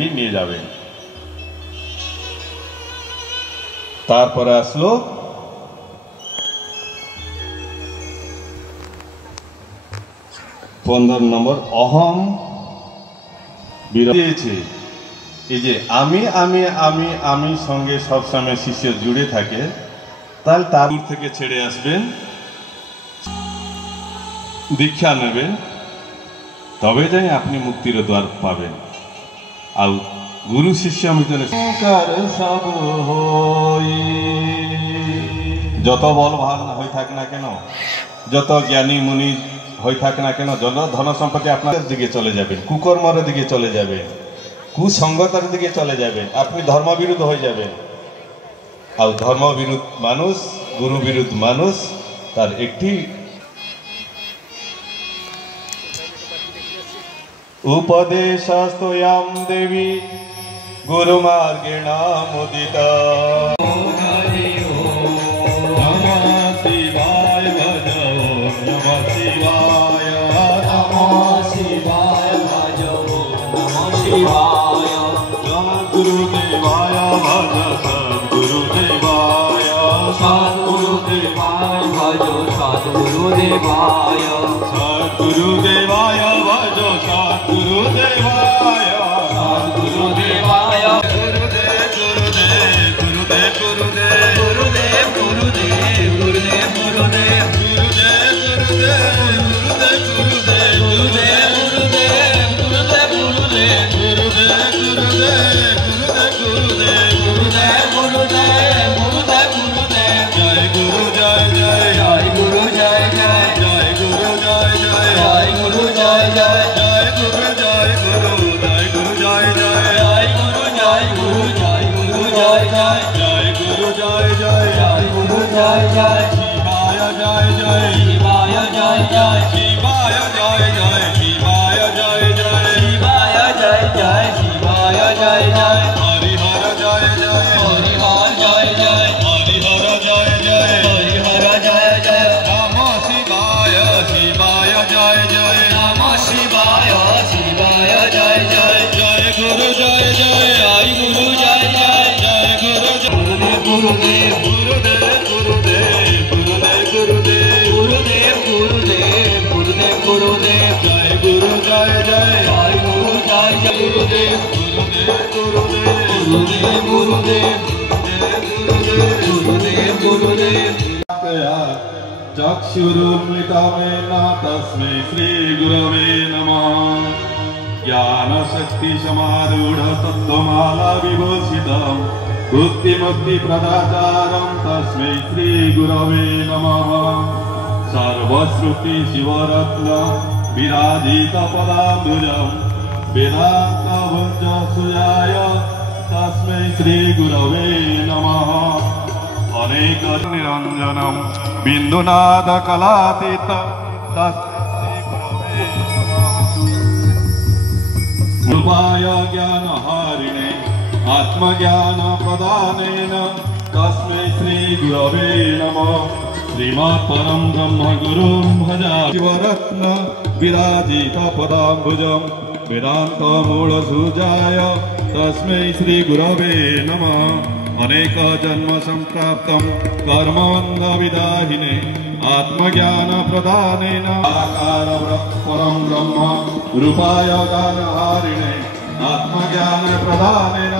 ही নিয়ে যাবেন। তারপরে আসলো पंद्रह नम्बर अहम দিয়েছে। এই যে আমি আমি আমি আমি সঙ্গে সব সময় শিষ্য জুড়ে থাকে, তাহলে তার থেকে ছেড়ে আসবেন, দীক্ষা নেবেন, তবে যাই আপনি মুক্তির দ্বার পাবেন। আর গুরু শিষ্য মিলনে যত বলবান হয়ে থাক না কেন, যত জ্ঞানী মুনি হয়ে থাক না কেন, যত ধন সম্পত্তি আপনার দিকে চলে যাবেন, কুকর্মের দিকে চলে যাবেন, কুসঙ্গতার দিকে চলে যাবেন, আপনি ধর্মবিরুদ্ধ হয়ে যাবেন। আর ধর্মবিরুদ্ধ মানুষ, গুরু বিরুদ্ধ মানুষ, তার একটি उपदेशस्तोयं देवी गुरुमार्गेण मुदिता। नमः शिवाय भजो, नमः शिवाय, नमः शिवाय भजो, नमः शिवाय, सद्गुरुदेवाय भज, सद्गुरुदेवाय, सद्गुरुदेवाय भजो, सद्गुरुदेवाय, सद्गुरुदेवाय भजो, सद्गुरुदेवाय, सद्गुरुदेवाय, गुरुदेव गुरुदेव गुरुदेव गुरुदेव गुरुदेव गुरुदेव गुरुदेव गुरुदेव गुरुदेव गुरुदेव गुरुदेव गुरुदेव गुरुदेव गुरुदेव गुरुदेव गुरुदेव गुरुदेव, जय गुरु जय जय, जय गुरु जय जय, जय गुरु जय जय, जय गुरु जय जय, जय गुरु जय गुरु, जय गुरु जय जय, जय गुरु जय गुरु, जय गुरु जय जय, जय गुरु जय जय, जय गुरु जय जय, शिवाय जय जय, शिवाय जय जय, शिवाय जय जय, शिवाय जय जय, शिवाय जय जय, शिवाय जय जय, हरिहर जय जय, हरिहर जय जय, हरिहर जय जय, हरिहर जय जय, नमः शिवाय, शिवाय जय जय, नमः शिवाय, शिवाय जय जय, जय गुरु जय जय, जय गुरु जय जय, जय गुरु गुरुदेव गुरुदेव गुरुदेव गुरुदेव गुरुदेव गुरुदेव गुरुदेव गुरुदेव गुरुदेव, जय गुरु जय जय, जय गुरु जय जय, गुरुदेव गुरुदेव गुरुदेव गुरुदेव गुरुदेव गुरुदेव गुरुदेव, चक्षुरुन्मिलितं तस्मै श्री गुरवे नमः। ज्ञानशक्ति समारूढ़ तत्त्वमाला विभूषितं बुद्धिमुक्तिप्रदातारं तस्मै श्री गुरवे नमः। सर्वश्रुति शिवरत्न विराजित पदाम्बुजं वेदान्तभुजसुजाय तस्मै श्री गुरवे नमः। अनेक निरंजनम बिंदुनाद कलातीत कृपाय ज्ञानहारिणे आत्मज्ञान प्रदानेन तस्मै श्री गुरवे नमः। श्रीमत् परम ब्रह्म गुरुं भजा शिवरत्न विराजित पदाम्बुजं वेदांत मूलसूजाय तस्मै श्री गुरवे नमः। अनेक जन्म संप्राप्तं कर्मबन्ध विदाहिने आत्मज्ञान प्रदानेन आकार परम ब्रह्म रूपाय ज्ञानहारिणे आत्मज्ञान प्रदानेन